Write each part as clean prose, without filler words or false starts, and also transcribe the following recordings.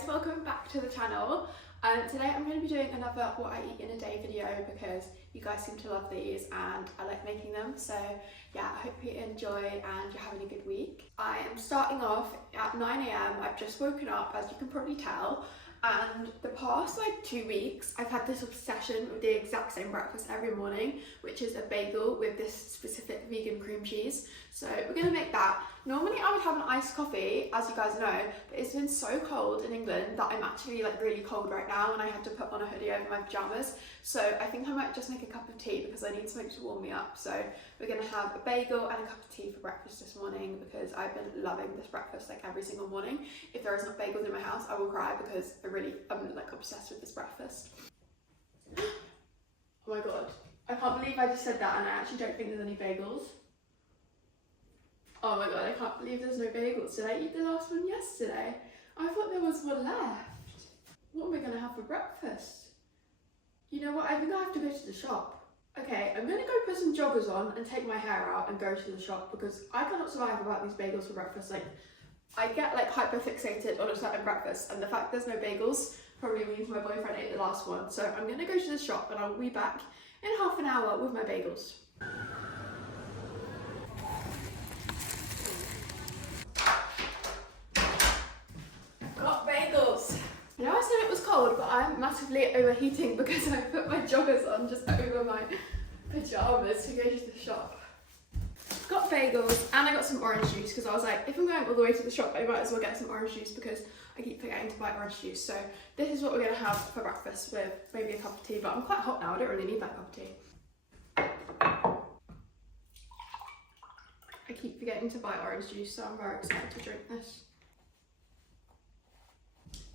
guys, welcome back to the channel. Today I'm going to be doing another what I eat in a day video because you guys seem to love these and I like making them. So yeah, I hope you enjoy and you're having a good week. I am starting off at 9 AM. I've just woken up, as you can probably tell, and the past like 2 weeks I've had this obsession with the exact same breakfast every morning, which is a bagel with this specific vegan cream cheese. So we're going to make that. Normally I would have an iced coffee, as you guys know, but it's been so cold in England that I'm actually like really cold right now and I had to put on a hoodie over my pyjamas. So I think I might just make a cup of tea because I need something to warm me up. So we're going to have a bagel and a cup of tea for breakfast this morning because I've been loving this breakfast like every single morning. If there is not bagels in my house, I will cry because I'm like obsessed with this breakfast. Oh my god, I can't believe I just said that and I actually don't think there's any bagels. Oh my god, I can't believe there's no bagels. Did I eat the last one yesterday? I thought there was one left. What am I going to have for breakfast? You know what, I think I have to go to the shop. Okay, I'm going to go put some joggers on and take my hair out and go to the shop because I cannot survive without these bagels for breakfast. Like, I get like hyper fixated on a certain breakfast and the fact there's no bagels probably means my boyfriend ate the last one. So I'm going to go to the shop and I'll be back in half an hour with my bagels. Got bagels. I know I said it was cold, but I'm massively overheating because I put my joggers on just over my pyjamas to go to the shop. Got bagels and I got some orange juice because I was like, if I'm going all the way to the shop, I might as well get some orange juice because I keep forgetting to buy orange juice. So this is what we're going to have for breakfast with maybe a cup of tea, but I'm quite hot now, I don't really need that cup of tea. I keep forgetting to buy orange juice, so I'm very excited to drink this.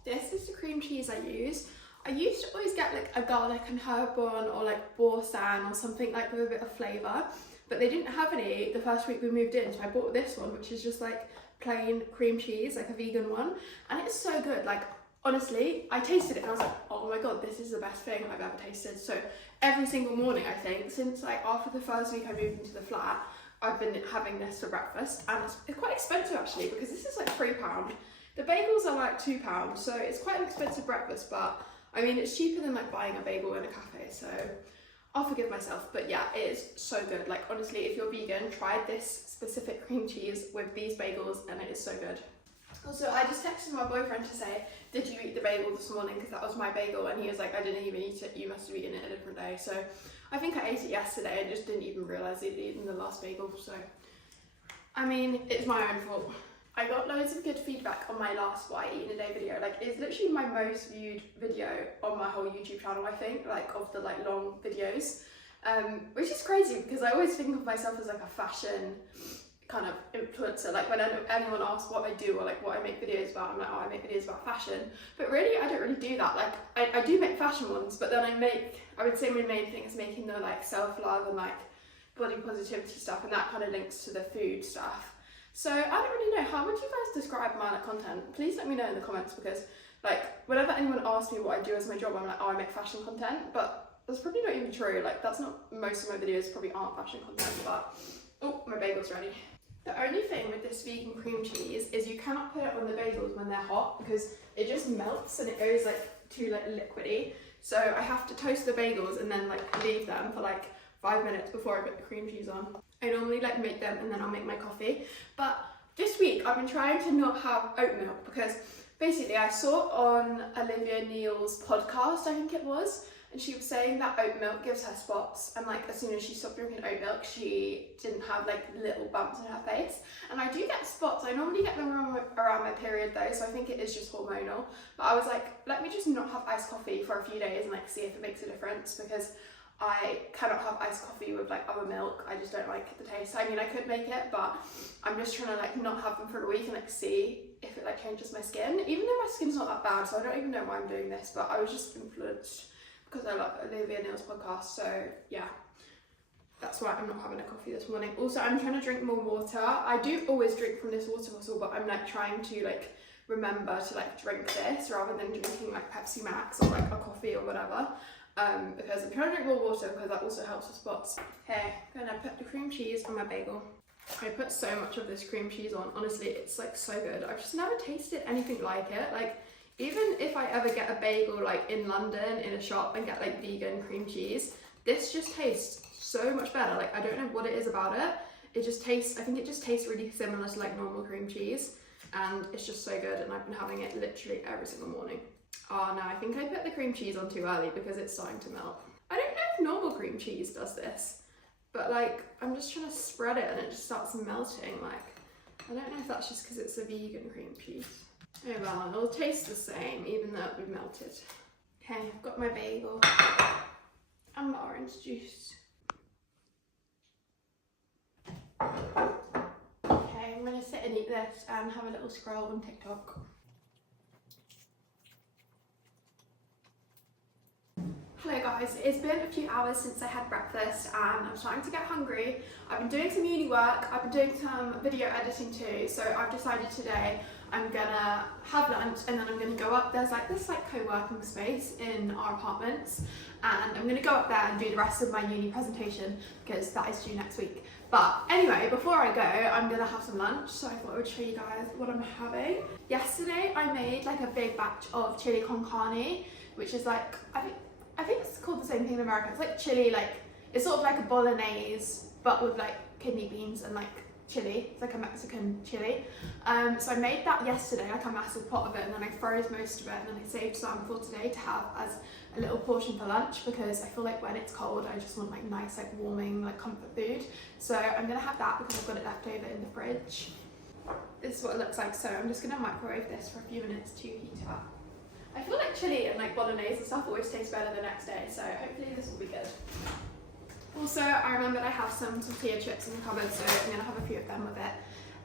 This is the cream cheese I use. I used to always get like a garlic and herb one or like boursin or something like with a bit of flavour, but they didn't have any the first week we moved in, so I bought this one, which is just like plain cream cheese, like a vegan one, and it's so good. Like honestly, I tasted it and I was like, oh my god, this is the best thing I've ever tasted. So every single morning, I think, since like after the first week I moved into the flat, I've been having this for breakfast, and it's quite expensive actually because this is like £3. The bagels are like £2, so it's quite an expensive breakfast, but I mean, it's cheaper than like buying a bagel in a cafe, so I'll forgive myself. But yeah, it is so good. Like honestly, if you're vegan, try this specific cream cheese with these bagels and it is so good. Also, I just texted my boyfriend to say, did you eat the bagel this morning? Because that was my bagel, and he was like, I didn't even eat it, you must have eaten it a different day. So I think I ate it yesterday and just didn't even realise I'd eaten the last bagel, so I mean, it's my own fault. I got loads of good feedback on my last what I eat in a day video. Like, it's literally my most viewed video on my whole YouTube channel, I think, like of the like long videos, which is crazy because I always think of myself as like a fashion kind of influencer. Like when anyone asks what I do or like what I make videos about, I'm like, oh, I make videos about fashion, but really I don't really do that. Like I do make fashion ones, but then I would say my main thing is making the like self-love and like body positivity stuff, and that kind of links to the food stuff. So I don't really know, how would you guys describe my like content? Please let me know in the comments because like whenever anyone asks me what I do as my job, I'm like, oh, I make fashion content, but that's probably not even true. Like that's not, most of my videos probably aren't fashion content, but oh, my bagel's ready. The only thing with this vegan cream cheese is you cannot put it on the bagels when they're hot because it just melts and it goes like too like liquidy. So I have to toast the bagels and then like leave them for like 5 minutes before I put the cream cheese on. I normally like make them and then I'll make my coffee, but this week I've been trying to not have oat milk because basically I saw on Olivia Neal's podcast, I think it was, and she was saying that oat milk gives her spots, and like as soon as she stopped drinking oat milk she didn't have like little bumps in her face. And I do get spots, I normally get them around my period though, so I think it is just hormonal, but I was like, let me just not have iced coffee for a few days and like see if it makes a difference, because I cannot have iced coffee with like other milk. I just don't like the taste. I mean, I could make it, but I'm just trying to like not have them for a week and like see if it like changes my skin, even though my skin's not that bad, so I don't even know why I'm doing this, but I was just influenced because I love Olivia Neal's podcast. So yeah, that's why I'm not having a coffee this morning. Also, I'm trying to drink more water. I do always drink from this water bottle, but I'm like trying to like remember to like drink this rather than drinking like Pepsi Max or like a coffee or whatever. Because I'm trying to drink more water because that also helps with spots. Okay, I'm gonna put the cream cheese on my bagel. I put so much of this cream cheese on, honestly, it's like so good. I've just never tasted anything like it. Like Even if I ever get a bagel like in London in a shop and get like vegan cream cheese, this just tastes so much better. Like I don't know what it is about it. It just tastes, I think it just tastes really similar to like normal cream cheese, and it's just so good, and I've been having it literally every single morning. Oh no, I think I put the cream cheese on too early because it's starting to melt. I don't know if normal cream cheese does this, but like I'm just trying to spread it and it just starts melting. Like I don't know if that's just because it's a vegan cream cheese. Oh well, it'll taste the same even though it'll be melted. Okay, I've got my bagel and my orange juice. Okay, I'm gonna sit and eat this and have a little scroll on TikTok. Hello guys, it's been a few hours since I had breakfast and I'm starting to get hungry. I've been doing some uni work, I've been doing some video editing too, so I've decided today I'm gonna have lunch and then I'm gonna go up. There's like this like co-working space in our apartments, and I'm gonna go up there and do the rest of my uni presentation because that is due next week. But anyway, before I go, I'm gonna have some lunch, so I thought I would show you guys what I'm having. Yesterday I made like a big batch of chili con carne, which is like, I think it's called the same thing in America. It's like chili, like it's sort of like a bolognese but with like kidney beans and like chili. It's like a Mexican chili. So I made that yesterday, like a massive pot of it, and then I froze most of it, and then I saved some for today to have as a little portion for lunch because I feel like when it's cold I just want like nice like warming like comfort food. So I'm gonna have that because I've got it left over in the fridge. This is what it looks like, so I'm just gonna microwave this for a few minutes to heat it up. I feel like chili and like bolognese and stuff always tastes better the next day, so hopefully this will be good. Also, I remembered I have some tortilla chips in the cupboard, so I'm gonna have a few of them with it.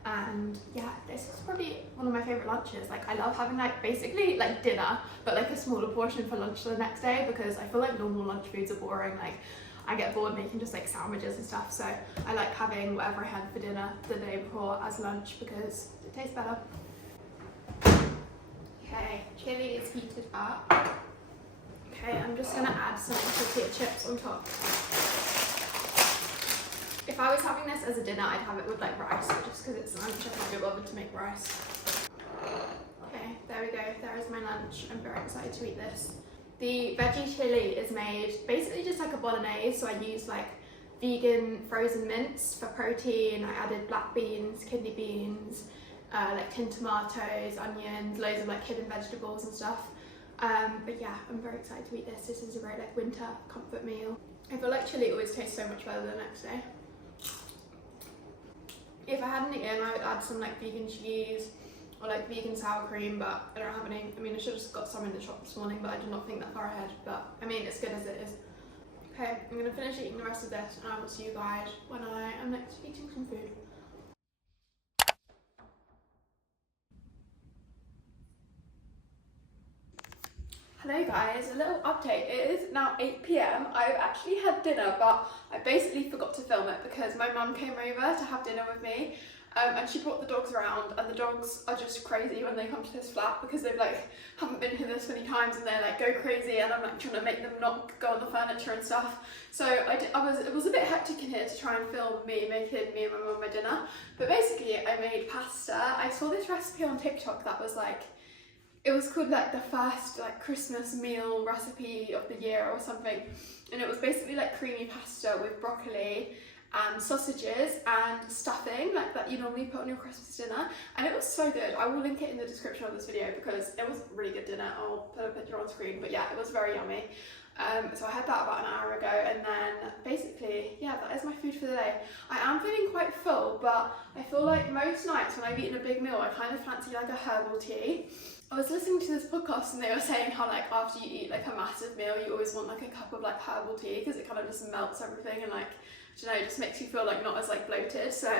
And yeah, this is probably one of my favourite lunches. Like I love having like basically like dinner, but like a smaller portion for lunch the next day because I feel like normal lunch foods are boring. Like I get bored making just like sandwiches and stuff, so I like having whatever I had for dinner the day before as lunch because it tastes better. Okay, chili is heated up. Okay, I'm just gonna add some tortilla chips on top. If I was having this as a dinner, I'd have it with like rice, but just because it's lunch, I can't be bothered to make rice. Okay, there we go, there is my lunch. I'm very excited to eat this. The veggie chili is made basically just like a bolognese, so I used like vegan frozen mince for protein. I added black beans, kidney beans, like tinned tomatoes, onions, loads of like hidden vegetables and stuff. But yeah, I'm very excited to eat this. This is a great like winter comfort meal. I feel like chili always tastes so much better the next day. If I hadn't eaten, I would add some like vegan cheese or like vegan sour cream, but I don't have any. I mean, I should have just got some in the shop this morning, but I did not think that far ahead. But I mean, it's good as it is. Okay, I'm gonna finish eating the rest of this and I will see you guys when I am next eating some food. Hello guys, a little update. It is now 8 PM. I've actually had dinner, but I basically forgot to film it because my mum came over to have dinner with me, and she brought the dogs around, and the dogs are just crazy when they come to this flat because they've like haven't been here this many times and they like go crazy, and I'm like trying to make them not go on the furniture and stuff. So it was a bit hectic in here to try and film me making me and my mum my dinner. But basically I made pasta. I saw this recipe on TikTok that was like, it was called like the first like Christmas meal recipe of the year or something, and it was basically like creamy pasta with broccoli and sausages and stuffing like that you normally put on your Christmas dinner, and it was so good. I will link it in the description of this video because it was a really good dinner. I'll put a picture on screen, but yeah, it was very yummy. So I had that about an hour ago, and then basically, yeah, that is my food for the day. I am feeling quite full, but I feel like most nights when I've eaten a big meal, I kind of fancy like a herbal tea. I was listening to this podcast and they were saying how like after you eat like a massive meal, you always want like a cup of like herbal tea because it kind of just melts everything and like, I don't know, it just makes you feel like not as like bloated. So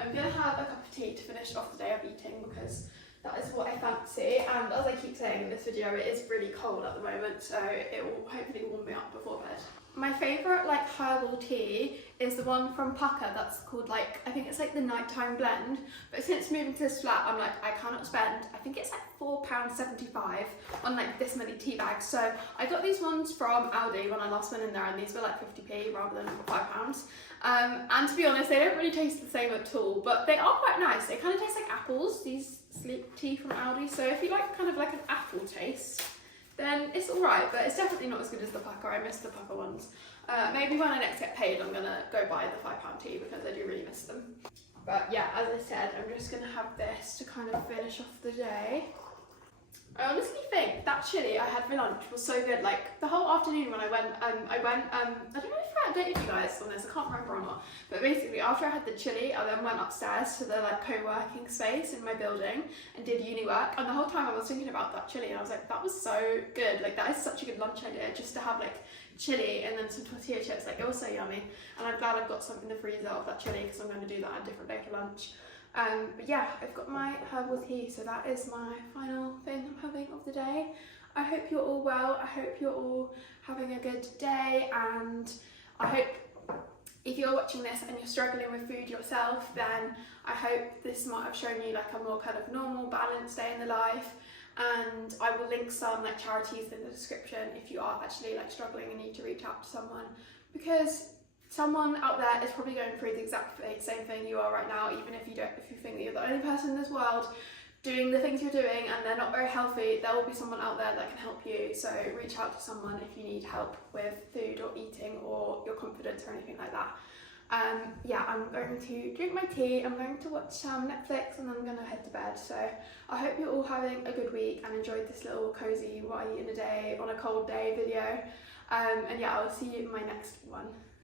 I'm gonna have a cup of tea to finish off the day of eating because that is what I fancy. And as I keep saying in this video, it is really cold at the moment, so it will hopefully warm me up before bed. My favourite like herbal tea is the one from Pucker that's called like, I think it's like the nighttime blend, but since moving to this flat I'm like, I cannot spend, I think it's like £4.75 on like this many tea bags. So I got these ones from Aldi when I last went in there, and these were like 50p rather than £5. And to be honest, they don't really taste the same at all, but they are quite nice. They kind of taste like apples, these sleep tea from Aldi. So if you like kind of like an apple taste, then it's alright, but it's definitely not as good as the Pukka. I miss the Pukka ones. Maybe when I next get paid, I'm gonna go buy the £5 tea because I do really miss them. But yeah, as I said, I'm just gonna have this to kind of finish off the day. I honestly think that chili I had for lunch was so good. Like the whole afternoon when I went, I don't know if I updated you guys on this, I can't remember or not. But basically after I had the chili, I then went upstairs to the like co-working space in my building and did uni work. And the whole time I was thinking about that chili and I was like, that was so good. Like that is such a good lunch idea, just to have like chili and then some tortilla chips. Like it was so yummy. And I'm glad I've got some in the freezer of that chili because I'm going to do that on a different day for lunch. But yeah, I've got my herbal tea, so that is my final thing I'm having of the day. I hope you're all well, I hope you're all having a good day, and I hope if you're watching this and you're struggling with food yourself, then I hope this might have shown you like a more kind of normal, balanced day in the life. And I will link some like charities in the description if you are actually like struggling and need to reach out to someone, because someone out there is probably going through the exact same thing you are right now, even if you think that you're the only person in this world doing the things you're doing and they're not very healthy. There will be someone out there that can help you, so reach out to someone if you need help with food or eating or your confidence or anything like that. Yeah, I'm going to drink my tea, I'm going to watch some Netflix, and then I'm going to head to bed. So I hope you're all having a good week and enjoyed this little cozy what I eat in a day on a cold day video. And yeah, I'll see you in my next one.